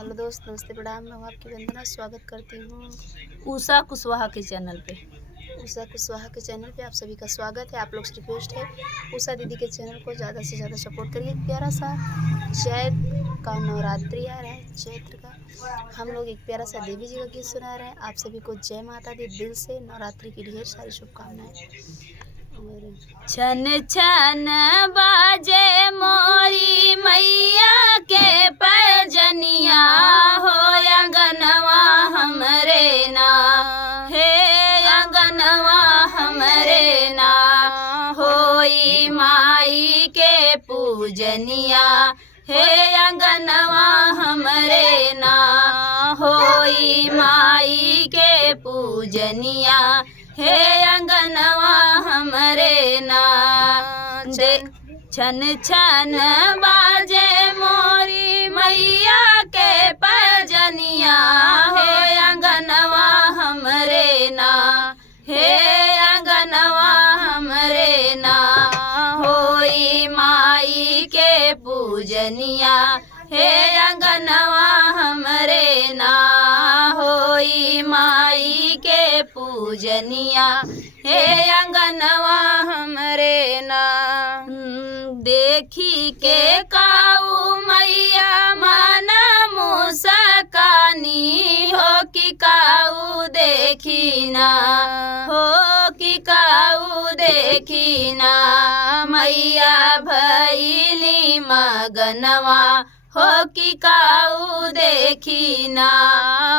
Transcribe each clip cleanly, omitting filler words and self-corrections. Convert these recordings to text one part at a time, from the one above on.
Hello दोस्त, नमस्ते, प्रणाम। मैं हूँ आपकी वंदना। स्वागत करती हूँ उषा कुशवाहा के चैनल पे। उषा कुशवाहा के चैनल पे आप सभी का स्वागत है। आप लोग से रिक्वेस्ट है, उषा दीदी के चैनल को ज़्यादा से ज़्यादा सपोर्ट करिए। एक प्यारा सा चैत का नवरात्रि आ रहा है, चैत्र का। हम लोग एक प्यारा सा देवी जी का गीत सुना रहे हैं। आप सभी को जय माता दी दिल से। नवरात्रि की ढेर सारी शुभकामनाएं। और छन छन बाजे मोरी मैया के पैजनिया हो अंगनवा हमरे ना, हे अंगनवा हमरे ना, होई माई के पूजनिया, हे अंगनवा हमरे ना, होई माई के पूजनिया, हे अंगनवा हमरे ना। छन छन बाजे मोरी मैया के पैजनिया, हे अंगनवा हमरे ना, हे अंगनवा हमरे ना, होई माई के पूजनिया, हे अंगनवा हमरे ना, होई माई के पूजनिया, हे अंगनवा हमरे ना। देखी के काऊ मैया माना मुसकानी, हो कि काऊ देखी ना, हो कि काऊ देखी ना, मैया भैली मगनवा, हो कि काऊ देखी ना,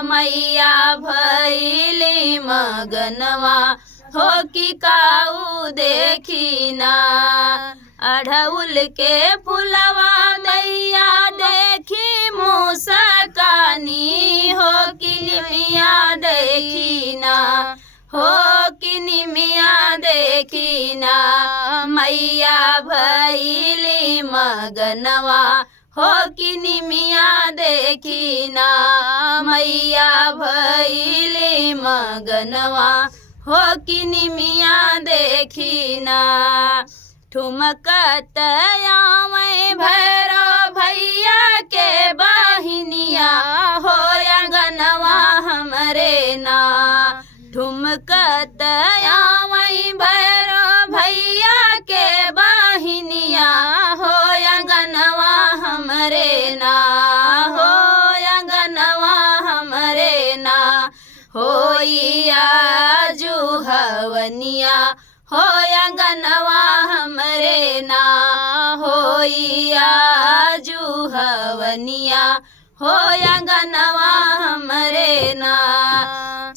मैया भैली मगनवा, हो कि काऊ देखी ना। अढ़उल के फुलवा दैया देखी मुसकानी, हो कि निमिया देखी ना, हो कि निमिया देखी ना, मैया भैली मगनवा, हो कि निमिया देखी ना, मैया भैली मगनवा, हो कि निमिया देखी ना। ठुमकत आवे भैरव भैया के बहिनिया, हो अंगनवा हमरे ना, ठुमकत आवे भैरव भैया के बहिनिया, हो अंगनवा हमरे ना, हो अंगनवा हमरे ना, होई आजू हवनिया, हो अंगनवा हमरे ना, होई आजू हवनिया, हो अंगनवा हमरे ना।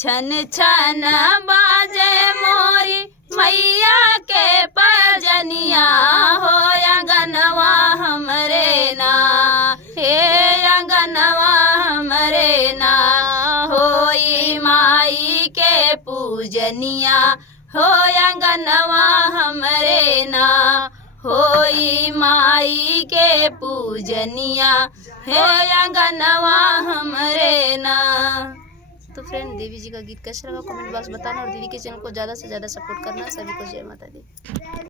छन छन बाजे मोरी मैया के पैजनिया, हो अंगनवा हमरे ना, हे अंगनवा हमरे ना, होई माई के पूजनिया, हो अंगनवा हमरे ना, होई माई के पूजनिया, हे अंगनवा हमरे ना। तो फ्रेंड, देवी जी का गीत कैसा लगा कमेंट बॉक्स बताना, और दीदी के चैनल को ज़्यादा से ज़्यादा सपोर्ट करना। सभी को जय माता दी।